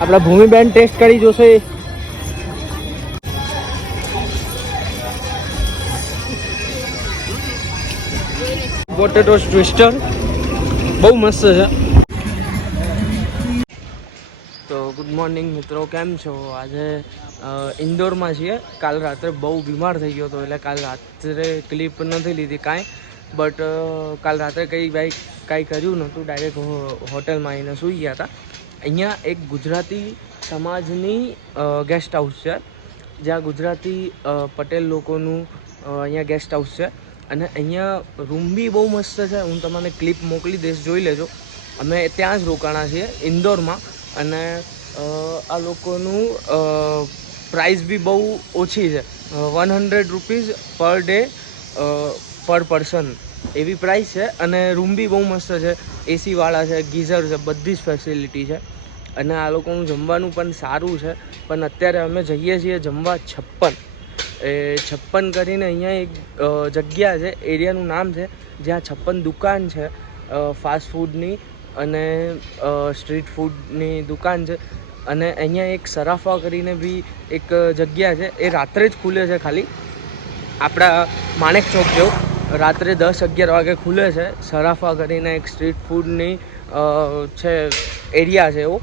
આપણા ભૂમિબેન ટેસ્ટ કરી જોશે. પોટેટો ટ્વિસ્ટર બહુ મસ્ત છે. તો ગુડ મોર્નિંગ મિત્રો, કેમ છો? આજે ઇન્દોરમાં છીએ. કાલ રાત્રે બહુ બીમાર થઈ ગયો હતો, એટલે કાલ રાત્રે ક્લિપ નથી લીધી કાંઈ. બટ કાલ રાત્રે કાંઈ કર્યું નહોતું, ડાયરેક્ટ હોટલમાં આવીને સૂઈ ગયા હતા. અહીંયા એક ગુજરાતી સમાજની ગેસ્ટ હાઉસ છે, જ્યાં ગુજરાતી પટેલ લોકોનું અહીંયા ગેસ્ટ હાઉસ છે. અને અહીંયા રૂમ બી બહુ મસ્ત છે. હું તમને ક્લિપ મોકલી દઈશ, જોઈ લેજો. અમે ત્યાં જ રોકાણા છીએ ઇન્દોરમાં. અને આ લોકોનું પ્રાઇસ બી બહુ ઓછી છે, 100 રૂપીઝ પર ડે પર પર્સન એવી પ્રાઇસ છે. અને રૂમ બી બહુ મસ્ત છે, એસીવાળા છે, ગીઝર છે, બધી જ ફેસિલિટી છે. અને આ લોકોનું જમવાનું પણ સારું છે. પણ અત્યારે અમે જઈએ છીએ જમવા 56. એ 56 કરીને અહીંયા એક જગ્યા છે, એરિયાનું નામ છે, જ્યાં 56 દુકાન છે ફાસ્ટ ફૂડની અને સ્ટ્રીટ ફૂડની દુકાન છે. અને અહીંયા એક સરાફા કરીને બી એક જગ્યા છે, એ રાત્રે જ ખુલે છે. ખાલી આપણા માણેક ચોક જેવું રાત્રે 10-11 વાગે ખુલે છે. સરાફા કરીને એક સ્ટ્રીટ ફૂડની છે એરિયા છે એવો.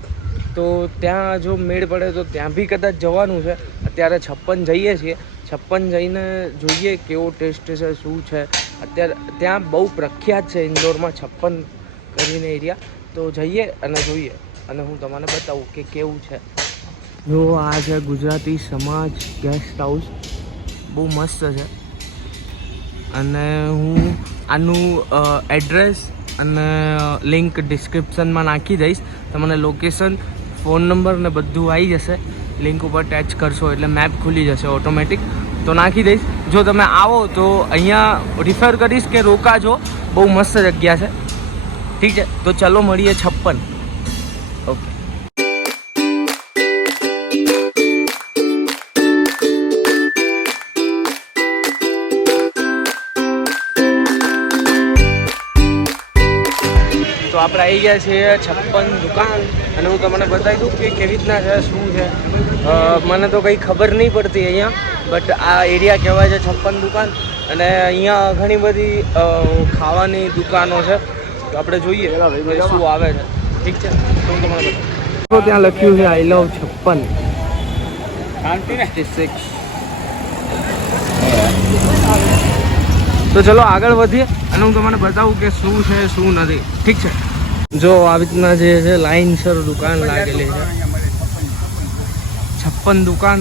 તો ત્યાં જો મેળ પડે તો ત્યાં બી કદાચ જવાનું છે. અત્યારે 56 જઈએ છીએ. 56 જઈને જોઈએ કેવો ટેસ્ટ છે, શું છે. અત્યારે ત્યાં બહુ પ્રખ્યાત છે ઇન્દોરમાં 56 કરીને એરિયા. તો જઈએ અને જોઈએ, અને હું તમને બતાવું કે કેવું છે. જો આ છે ગુજરાતી સમાજ ગેસ્ટ હાઉસ, બહુ મસ્ત છે. અને હું આનું એડ્રેસ અને લિંક ડિસ્ક્રિપ્શનમાં નાખી દઈશ. તમને લોકેશન, ફોન નંબર ને બધું આવી જશે. લિંક ઉપર ટચ કરશો એટલે મેપ ખુલી જશે ઓટોમેટિક. તો નાખી દઈશ. જો તમે આવો તો અહીંયા રિફર કરીશ કે રોકાજો, બહુ મસ્ત જગ્યા છે. ઠીક છે, તો ચલો મળીએ 56. ઓકે. તો આપણે આવી ગયા છીએ 56 દુકાન. અને હું તમને બતાવી દઉં કે કેવી રીતના છે, શું છે. મને તો કંઈ ખબર નહીં પડતી અહીંયા, બટ આ એરિયા કહેવાય છે 56 દુકાન. અને અહીંયા ઘણી બધી ખાવાની દુકાનો છે. તો આપણે જોઈએ શું આવે છે. ઠીક છે, તો હું તમને બતાવું. તો ત્યાં લખ્યું છે આઈ લવ 56. તો ચલો આગળ વધીએ અને હું તમને બતાવું કે શું છે શું નથી. ઠીક છે, જો આવી રીતના જે છે લાઇનસર દુકાન લાગેલી છે. 56 દુકાન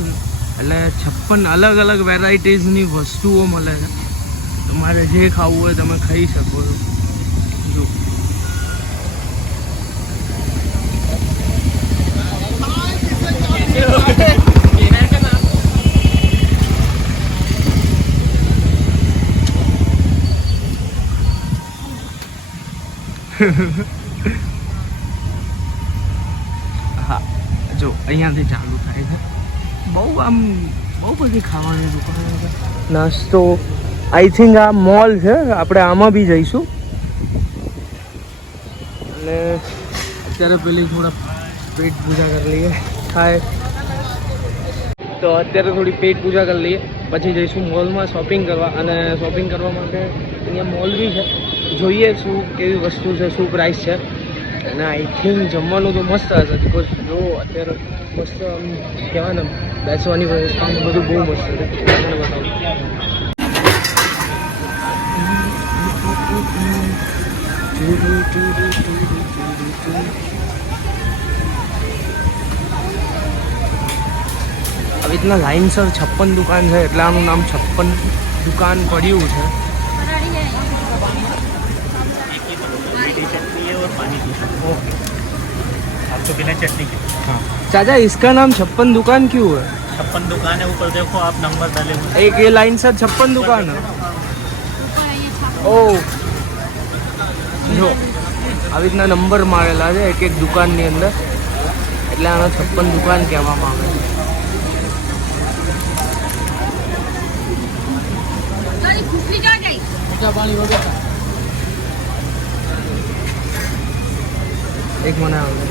એટલે 56 અલગ અલગ વેરાયટીઝની વસ્તુઓ મળે છે. તમારે જે ખાવું હોય તમે ખાઈ શકો છો. જો હા, જો અહીંયાથી ચાલુ થાય છે. બહુ બધી ખાવાની દુકાનો છે. નાસ્તો, આઈ થિંક આ મોલ છે. આપણે આમાં બી જઈશું. અને અત્યારે પેલી થોડા પેટ પૂજા કરી લઈએ. થાય તો અત્યારે થોડી પેટ પૂજા કરી લઈએ, પછી જઈશું મોલમાં શોપિંગ કરવા. અને શોપિંગ કરવા માટે અહીંયા મોલ બી છે. જોઈએ શું કેવી વસ્તુ છે, શું પ્રાઇસ છે. અને આઈ થિંક જમવાનું તો મસ્ત હશે. બિકોઝ જો અત્યારે મસ્ત આમ કહેવાય ને બેસવાની વ્યવસ્થા બધું બહુ મસ્ત છે. તમને બતાવું. આવી રીતના લાઇનસર 56 દુકાન છે, એટલે આનું નામ 56 દુકાન પડ્યું છે. आपको बिना चटनी के। हाँ चाचा, इसका नाम 56 दुकान क्यों है? 56 दुकान है, ऊपर देखो आप नंबर डाले हुए। एक ये लाइन सर 56 दुकान है. ओ જો આવી રીતના નંબર મારેલા છે એક એક દુકાનની અંદર, એટલે આને 56 દુકાન કહેવામાં આવે છે. જ મને આવડે.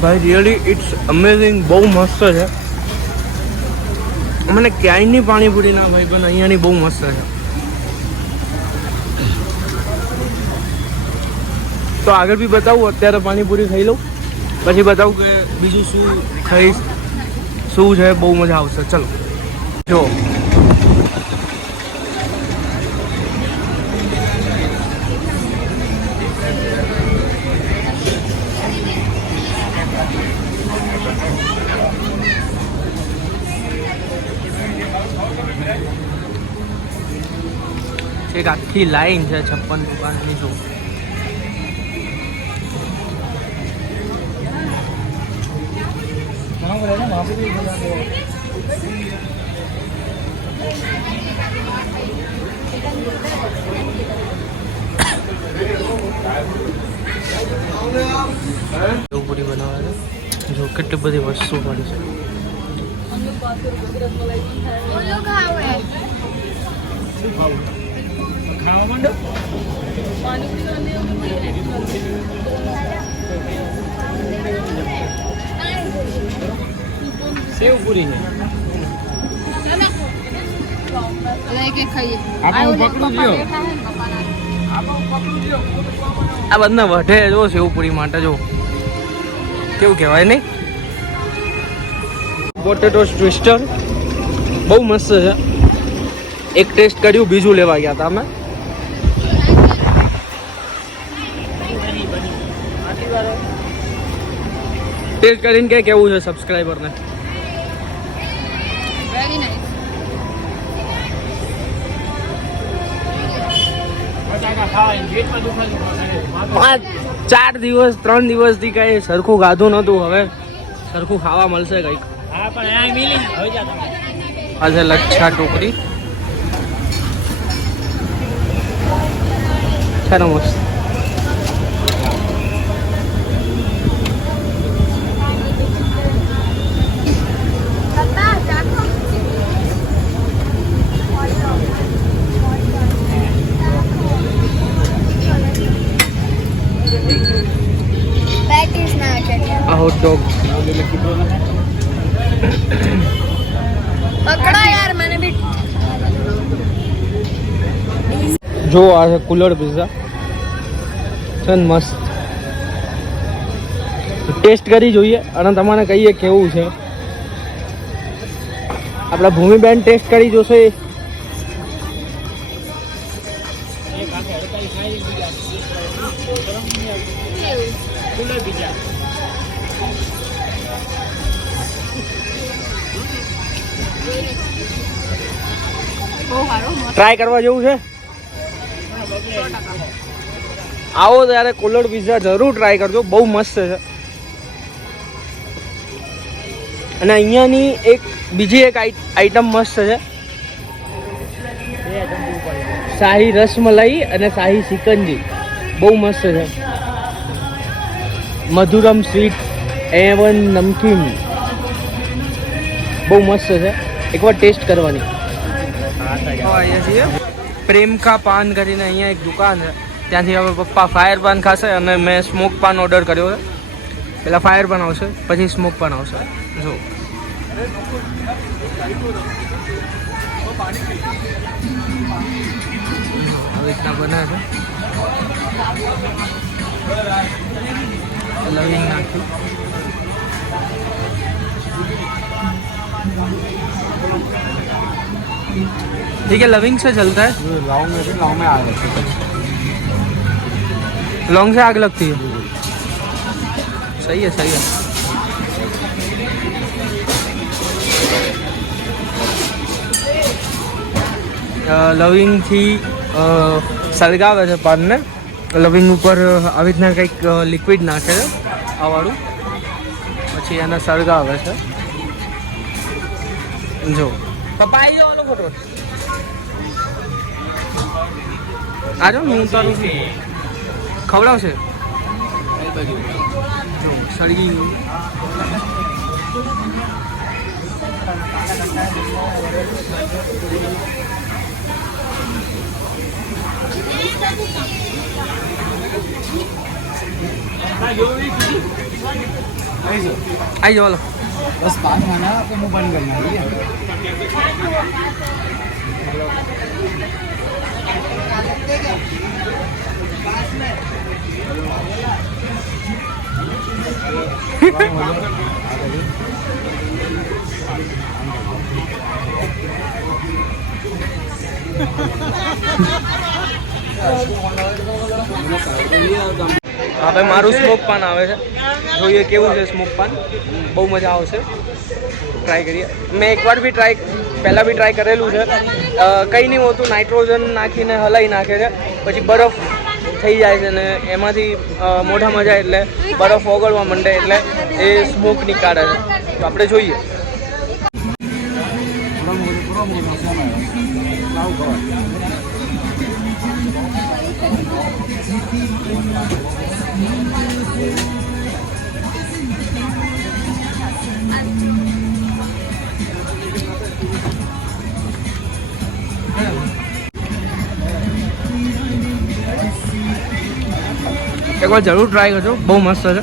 ભાઈ રિયલી ઇટ્સ અમેઝિંગ, બહુ મસ્ત છે. મને ક્યાંયની પાણીપુરી ના ભાઈ, પણ અહીંયાની બહુ મસ્ત છે. તો આગળ બી બતાવું, અત્યારે પાણીપુરી ખાઈ લઉં, પછી બતાવું કે બીજું શું ખાઈશ, શું છે. બહુ મજા આવશે. ચલો જો એક આખી લાઈન છે 56 દુકાનની. જો પૂરી બનાવે છે. જો કેટલી બધી વસ્તુ પડી છે. ખાવા માંડો. સેવ પૂરી છે. આ બધા વઢે જો સેવપુરી માટે. જો કેવું કહેવાય નહીં, પોટેટો ટ્વિસ્ટર બહુ મસ્ત છે. એક ટેસ્ટ કર્યું, બીજું લેવા ગયા હતા અમે. ટેસ્ટ કરીને કે કેવું છે સબસ્ક્રાઈબરને. Very nice. 4 દિવસ 3 દિવસથી કઈ સરખું ખાધું નહોતું. હવે સરખું ખાવા મળશે કંઈક. હા પણ આ મિલી હવે જા તમે. આજે લચ્છા ટોકરી છે ને મસ્ત. આ હોટ ડોગ પકડો યાર મને બી. જો આ છે કુલર પિઝા છે ને મસ્ત. ટેસ્ટ કરી જોઈએ અને તમારે કહીએ કેવું છે. આપણા ભૂમિબેન ટેસ્ટ કરી જોશે. ટ્રાય કરવા જેવું છે. આવો ત્યારે કુલર પિઝા જરૂર ટ્રાય કરજો, બહુ મસ્ત છે. અને અહીંયાની બીજી એક આઈટમ મસ્ત છે, શાહી રસમલાઈ અને શાહી સિકંજી. બહુ મસ્ત છે. મધુરમ સ્વીટ એવન નમકીન બહુ મસ્ત છે. એકવાર ટેસ્ટ કરવાની. અહીંયા છીએ પ્રેમ કા પાન કરીને, અહીંયા એક દુકાન છે. ત્યાંથી હવે પપ્પા ફાયર પાન ખાશે અને મેં સ્મોક પાન ઓર્ડર કર્યો છે. પહેલાં ફાયર પાન આવશે, પછી સ્મોક પાન આવશે. જો આવી રીતના બને છે. લવિંગ નાખ્યું. ठीक है, लविंग से चलता है. लौंग में आग लगती है. लौंग से आग लगती है. सही है, सही है. લવિંગ થી સળગાવે છે પાનને. લવિંગ ઉપર આવી રીતના કંઈક લિક્વિડ નાખે છે આ વાળું, પછી એને સળગાવે છે. જો પપ્પા આવી જાઓ, ફોટો આજો. હું તારું ખવડાવશે. જો સળગી ગયું. आई जाओ लो. बस बात माना तो मुंह बंद करना ठीक है. હા ભાઈ મારું સ્મોક પાન આવે છે, જોઈએ કેવું છે સ્મોક પાન. બહુ મજા આવશે, ટ્રાય કરીએ. મેં એકવાર બી પહેલાં બી ટ્રાય કરેલું છે. કંઈ નહીં હોતું, નાઇટ્રોજન નાખીને હલાવી નાખે છે, પછી બરફ થઈ જાય છે ને એમાંથી મોઢામાં જાય એટલે બરફ ઓગળવા માંડે એટલે એ સ્મોક નીકાળે છે. તો આપણે જોઈએ. એકવાર જરૂર ટ્રાય કરજો, બહુ મસ્ત છે.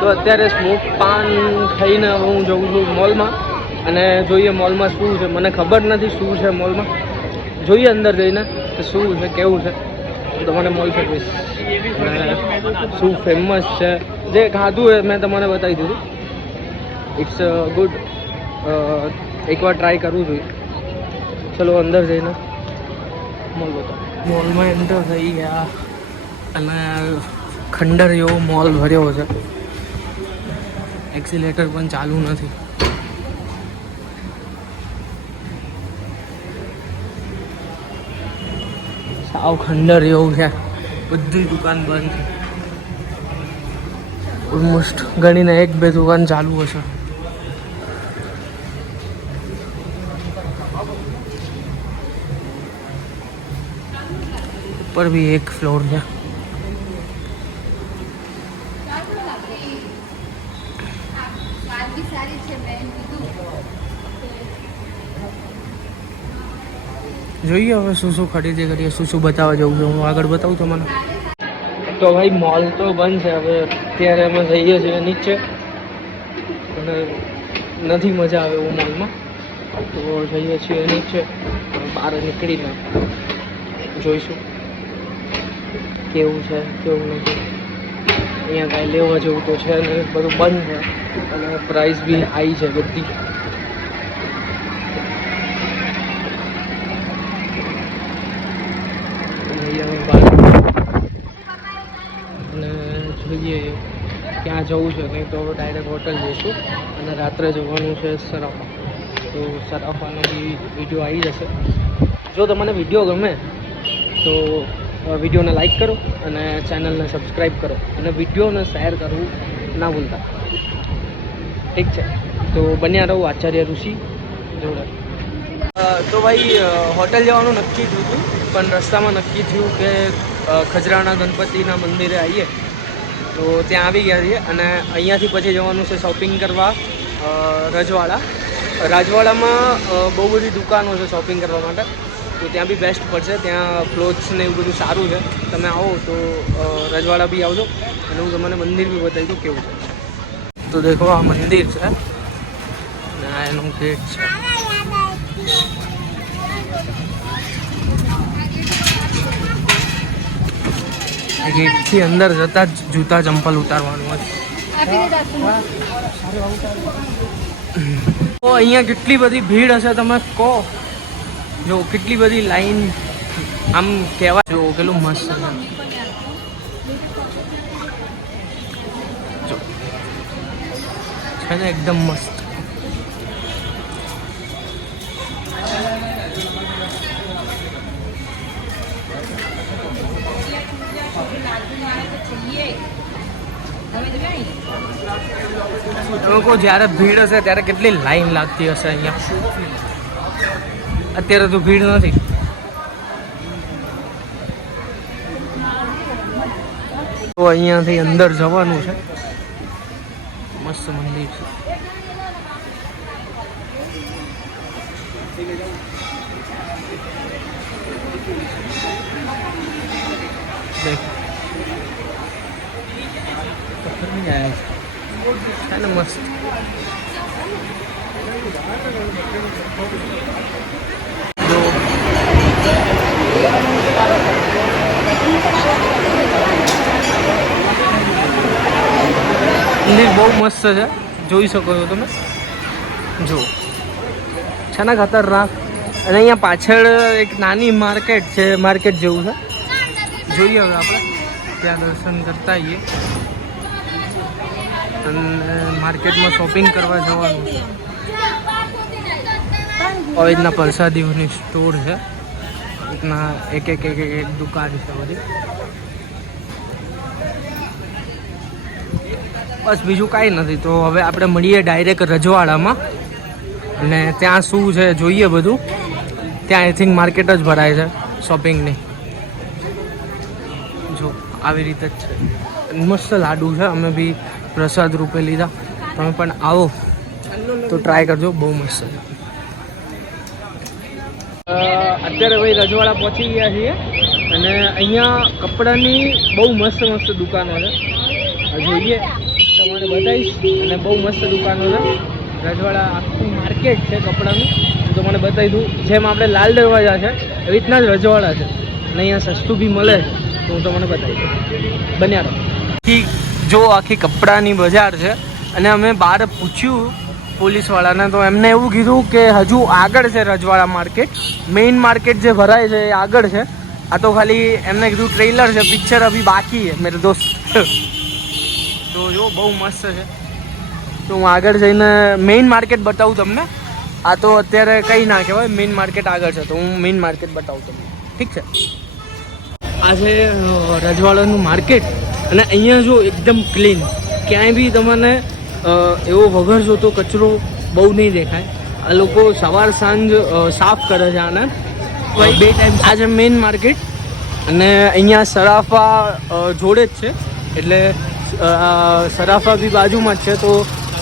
તો અત્યારે સ્મોક પાન ખાઈને હું જઉં છું મોલમાં અને જોઈએ મોલમાં શું છે. મને ખબર નથી શું છે મોલમાં, જોઈએ અંદર જઈને કે શું છે કેવું છે. તો તમને મોલ સર્વિસ શું ફેમસ છે જે ખાધું એ મેં તમને બતાવી દીધું. ઇટ્સ ગુડ, એકવાર ટ્રાય કરવું જોઈએ. ચલો અંદર જઈને મોલ બતાવો. મોલમાં એન્ટર થઈ ગયા અને ખંડર એવો મોલ ભર્યો છે. એક્સિલેટર પણ ચાલુ નથી. સાવ ખંડર એવું છે, બધી દુકાન બંધ છે. ઓલમોસ્ટ ગણીને 1-2 દુકાન ચાલુ હશે. ઉપર બી એક ફ્લોર છે. જોઈએ હવે શું શું ખરીદી કરીએ, શું શું બતાવવા જવું છે. હું આગળ બતાવું તમને. તો ભાઈ મોલ તો બંધ છે. હવે અત્યારે અમે જઈએ છીએ નીચે અને નથી મજા આવે એવું મોલમાં, તો જઈએ છીએ નીચે. બહાર નીકળીને જોઈશું કેવું છે કેવું નથી. અહીંયા કાંઈ લેવા જેવું તો છે ને, બધું બંધ છે અને પ્રાઇસ બી હાઈ છે બધી. અને જોઈએ ક્યાં જવું છે, કંઈ તો ડાયરેક્ટ હોટલ જઈશું અને રાત્રે જવાનું છે સરાફા. તો સરાફાનો બી વિડીયો આવી જશે. જો તમને વિડીયો ગમે તો વિડીયોને લાઈક કરો અને ચેનલને સબસ્ક્રાઈબ કરો અને વિડીયોને શેર કરવું ના ભૂલતા. ઠીક છે, તો બન્યા રહો આચાર્ય ઋષિ જોડે. તો ભાઈ હોટલ જવાનું નક્કી થયું હતું, પણ રસ્તામાં નક્કી થયું કે ખજરાણા ગણપતિના મંદિરે આવીએ. તો ત્યાં આવી ગયા છીએ અને અહીંયાથી પછી જવાનું છે શોપિંગ કરવા રાજવાડામાં બહુ બધી દુકાનો છે શોપિંગ કરવા માટે. તો ત્યાં બી બેસ્ટ પડશે. ત્યાં ક્લોથ્સ ને એવું બધું સારું છે. તમે આવો તો રજવાડા બી આવજો અને હું તમને મંદિર બી બતાવી દઉં કેવું છે. તો દેખો આ મંદિર છે અને આ એનું ગેટ છે. ગેટથી અંદર જતા જ જૂતા ચંપલ ઉતારવાનું હોય. તો અહીંયા કેટલી બધી ભીડ હશે તમે કહો. જો કેટલી બધી લાઈન, આમ કહેવાય જો કેટલું મસ્ત છે. જો છે ને એકદમ મસ્ત. લોકો જ્યારે ભીડ હશે ત્યારે કેટલી લાઈન લાગતી હશે અહીંયા. અત્યારે તો ભીડ નથી. તો અહીંયાથી અંદર જવાનું છે. મસ્ત મંદિર છે. છે ને મસ્ત. મંદિર બહુ મસ્ત છે, જોઈ શકો છો તમે. જો છે ને ખતરનાક. અને અહીંયા પાછળ એક નાની માર્કેટ છે, માર્કેટ જેવું છે. જોઈએ હવે આપણે ત્યાં દર્શન કરતા આવીએ અને માર્કેટમાં શોપિંગ કરવા જવાનું છે. આવી રીતના પ્રસાદીઓની સ્ટોર છે. રીતના એક દુકાન છે બધી. બસ બીજું કાંઈ નથી. તો હવે આપણે મળીએ ડાયરેક્ટ રજવાડામાં અને ત્યાં શું છે જોઈએ બધું. ત્યાં આઈ થિંક માર્કેટ જ ભરાય છે શોપિંગની. જો આવી રીતે જ છે. મસ્ત લાડુ છે, અમે બી પ્રસાદ રૂપે લીધા. તમે પણ આવો તો ટ્રાય કરજો, બહુ મસ્ત છે. અત્યારે ભાઈ રજવાડા પહોંચી ગયા છીએ અને અહીંયા કપડાની બહુ મસ્ત મસ્ત દુકાનો છે. જોઈએ તમારે બતાવીશ. અને બહુ મસ્ત દુકાનો છે. રજવાડા આખું માર્કેટ છે કપડાનું. હું તમને બતાવી દઉં. જેમ આપણે લાલ દરવાજા છે એવી રીતના જ રજવાડા છે. અને અહીંયા સસ્તું બી મળે છે, તો હું તમને બતાવી દઉં. બન્યા રહો. જો આખી કપડાની બજાર છે. અને અમે બહાર પૂછ્યું પોલીસવાળાને, તો એમને એવું કીધું કે હજુ આગળ છે રજવાડા માર્કેટ. મેઇન માર્કેટ જે ભરાય છે એ આગળ છે. આ તો ખાલી એમને કીધું ટ્રેલર છે, પિક્ચર અભી બાકી છે મેરે દોસ્ત. તો જો બહુ મસ્ત છે. તો હું આગળ જઈને મેઇન માર્કેટ બતાવું તમને. આ તો અત્યારે કંઈ ના કહેવાય, મેઇન માર્કેટ આગળ છે. તો હું મેઇન માર્કેટ બતાવું તમને, ઠીક છે? આ છે રજવાડાનું માર્કેટ. અને અહીંયા જો એકદમ ક્લીન, ક્યાંય બી તમને એવો વગર જોતો કચરો બહુ નહીં દેખાય. આ લોકો સવાર સાંજ સાફ કરે છે આને 2 ટાઈમ. આ છે મેઇન માર્કેટ. અને અહીંયા સરાફા જોડે જ છે, એટલે સરાફા બી બાજુમાં જ છે. તો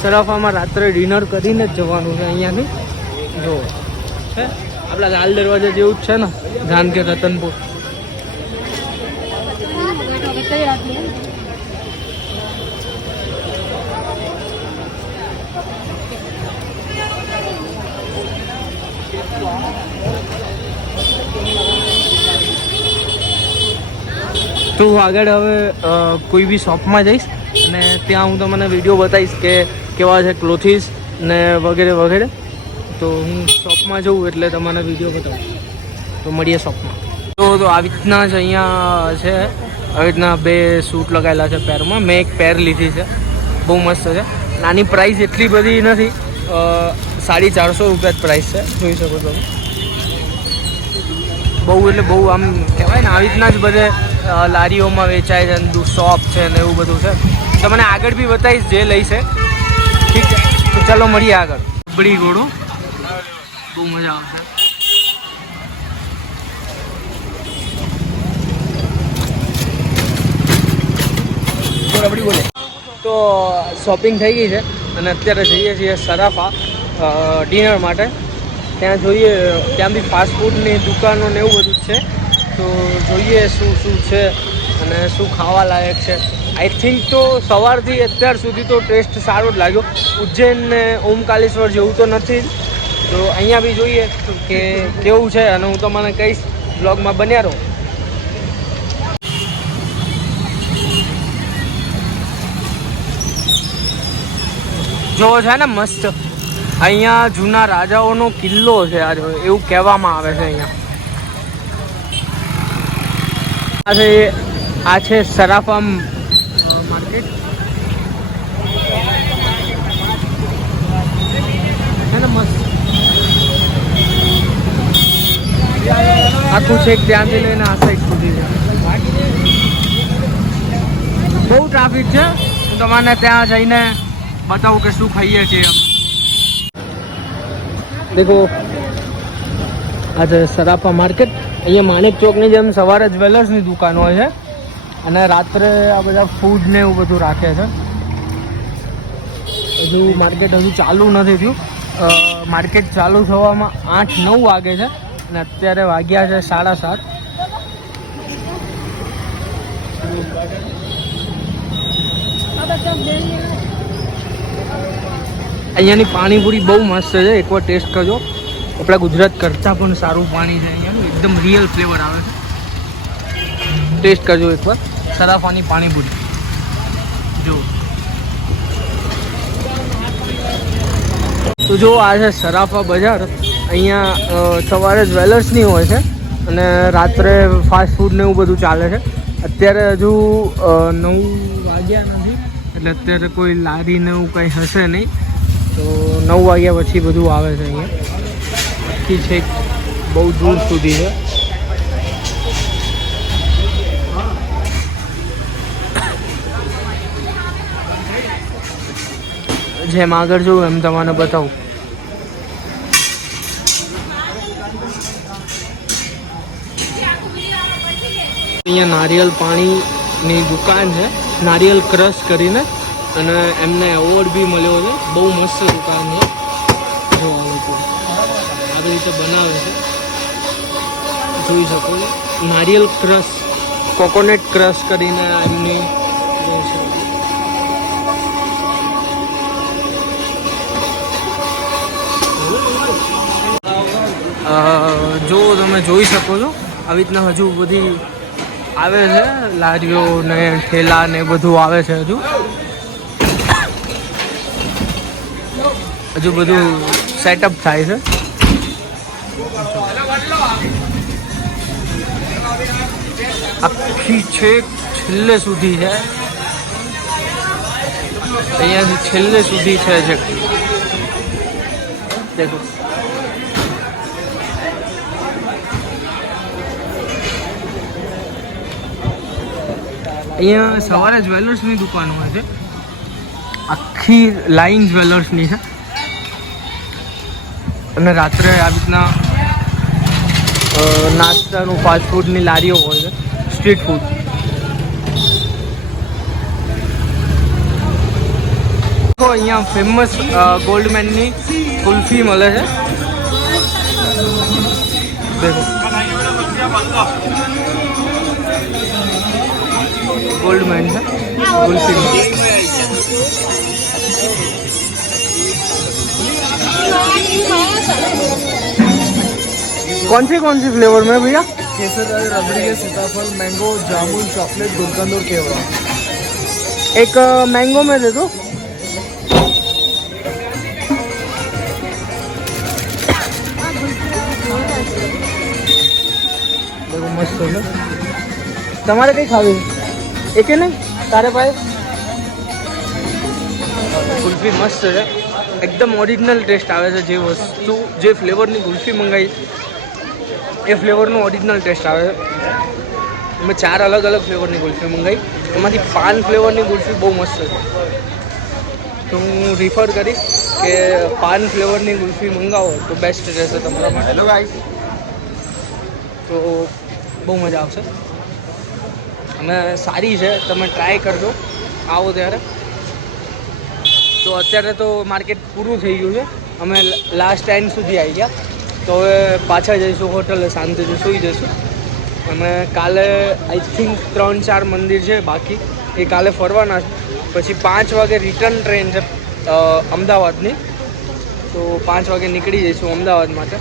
સરાફામાં રાત્રે ડિનર કરીને જ જવાનું છે અહીંયાથી. જો છે આપણા લાલ દરવાજા જેવું જ છે ને, જાનકે રતનપુર. તો હું આગળ હવે કોઈ બી શોપમાં જઈશ અને ત્યાં હું તમને વિડીયો બતાવીશ કે કેવા છે ક્લોથીસ ને વગેરે વગેરે. તો હું શોપમાં જઉં એટલે તમને વિડીયો બતાવું. તો મળીએ શોપમાં. તો આવી રીતના જ અહીંયા છે. આવી રીતના 2 સૂટ લગાવેલા છે પેરમાં. મેં એક પેર લીધી છે, બહુ મસ્ત છે. નાની પ્રાઇસ એટલી બધી નથી, 450 રૂપિયા જ પ્રાઇસ છે, જોઈ શકો છો. બહુ એટલે બહુ આમ કહેવાય ને, આવી રીતના જ બધે લારીઓમાં વેચાય છે, શોપ છે ને એવું બધું છે. તમને આગળ બી બતાવીશ જે લઈ છે, ઠીક છે? તો ચાલો મળીએ આગળ. રબડી ઘોડો બહુ મજા આવશે. રબડી બોલે. તો શોપિંગ થઈ ગઈ છે અને અત્યારે જઈએ છીએ સરાફા ડિનર માટે. ત્યાં જોઈએ, ત્યાં બી ફાસ્ટફૂડની દુકાનો ને એવું બધું જ છે. તો જોઈએ શું શું છે અને શું ખાવા લાયક છે. આઈ થિંક તો સવારથી અત્યાર સુધી તો ટેસ્ટ સારો જ લાગ્યો. ઉજ્જૈન ને ઓમકાલેશ્વર જેવું તો નથી જ. તો અહીંયા બી જોઈએ કે કેવું છે અને હું તમને કહીશ. બ્લોગમાં બન્યા રહો. જો છે ને મસ્ત, અહીંયા જૂના રાજાઓનો કિલ્લો છે આ, એવું કહેવામાં આવે છે. અહીંયા આ છે સરાફા માર્કેટ છે ને મસ્ત. આખું છેક ત્યાંથી લઈને આ સાઈડ સુધી છે. બહુ ટ્રાફિક છે. હું તમને ત્યાં જઈને બતાવું કે શું ખાઈએ છીએ. દેખો આ છે સરાફા માર્કેટ. અહીંયા માણેક ચોકની જેમ સવારે જ્વેલર્સની દુકાન હોય છે અને રાત્રે આ બધા ફૂડ ને એવું બધું રાખે છે. હજુ માર્કેટ હજુ ચાલુ નથી થયું. માર્કેટ ચાલુ થવામાં 8-9 વાગે છે અને અત્યારે વાગ્યા છે 7:30. અહીંયાની પાણીપુરી બહુ મસ્ત છે, એકવાર ટેસ્ટ કરજો. આપણા ગુજરાત કરતાં પણ સારું પાણી છે અહીંયાનું, એકદમ રિયલ ફ્લેવર આવે છે. ટેસ્ટ કરજો એકવાર સરાફાની પાણીપુરી. જો તો જો આ છે સરાફા બજાર. અહીંયા સવારે જ્વેલર્સની હોય છે અને રાત્રે ફાસ્ટ ફૂડ ને એવું બધું ચાલે છે. અત્યારે હજુ 9 વાગ્યા નથી એટલે અત્યારે કોઈ લારી ને એવું કંઈ હશે નહીં. તો 9 વાગ્યા પછી બધું આવે છે અહીંયા. આખી છેક બહુ દૂર સુધી છે. જેમ આગળ જોઉં એમ તમને બતાવું. અહીંયા નારિયેલ પાણીની દુકાન છે, નારિયેલ ક્રશ કરીને, અને એમને એવોર્ડ બી મળ્યો છે. બહુ મસ્ત દુકાન છે. જો આ લોકો આવી રીતે બનાવે છે, જોઈ શકો છો. નારિયેલ ક્રશ, કોકોનટ ક્રશ કરીને એમની જો તમે જોઈ શકો છો આવી રીતના હજુ બધી આવે છે, લારીઓ ને ઠેલા ને બધું આવે છે. હજુ બધું સેટઅપ થાય છે. આખી છેક છેલ્લે સુધી છે, અહીંયાથી છેલ્લે સુધી છે. દેખો અહીંયા સવારે જ્વેલર્સની દુકાન હોય છે, આખી લાઈન જ્વેલર્સની છે. અને રાત્રે આવી રીતના નાસ્તાનું ફાસ્ટ ફૂડની લારીઓ હોય છે, સ્ટ્રીટ ફૂડ. અહીંયા ફેમસ ગોલ્ડમેનની કુલ્ફી મળે છે. દેખો गोल्डमैन है कुल्फी. कौन सी फ्लेवर में भैया? केसर, रबड़ी, सीताफल, मैंगो, जामुन, चॉकलेट, गुलकंद और केवड़ा. एक मैंगो में दे दो. देखो मस्त है. તમારે કઈ ખાવી એકે નહીં તારે પાસે? કુલ્ફી મસ્ત છે, એકદમ ઓરિજિનલ ટેસ્ટ આવે છે. જે વસ્તુ જે ફ્લેવરની કુલ્ફી મંગાવી એ ફ્લેવરનો ઓરિજિનલ ટેસ્ટ આવે છે. મેં 4 અલગ અલગ ફ્લેવરની કુલ્ફી મંગાવી, એમાંથી 5 ફ્લેવરની કુલ્ફી બહુ મસ્ત છે. તો હું રિફર કરીશ કે 5 ફ્લેવરની કુલ્ફી મંગાવો તો બેસ્ટ રહેશે તમારા માટે. હેલો ગાઈસ, તો બહુ મજા આવશે અને સારી છે, તમે ટ્રાય કરજો આવો ત્યારે. તો અત્યારે તો માર્કેટ પૂરું થઈ ગયું છે, અમે લાસ્ટ એન્ડ સુધી આવી ગયા. તો હવે પાછા જઈશું હોટલે, શાંતિથી સૂઈ જઈશું. અમે કાલે આઈ થિંક 3-4 મંદિર છે બાકી, એ કાલે ફરવાના છે. પછી 5 વાગે રિટર્ન ટ્રેન છે અમદાવાદની, તો 5 વાગે નીકળી જઈશું અમદાવાદ માટે.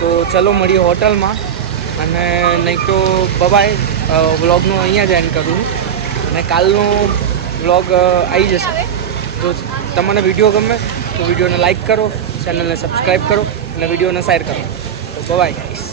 તો ચલો મળીએ હોટલમાં, અને નહીં તો બાય. વ્લોગનું અહીંયા જ એન્ડ કરું છું, અને કાલનો વ્લોગ આવી જશે. તો તમને વિડીયો ગમે તો વિડીયોને લાઈક કરો, ચેનલને સબસ્ક્રાઈબ કરો અને વિડીયોને શેર કરો. તો બાય ગાઈસ.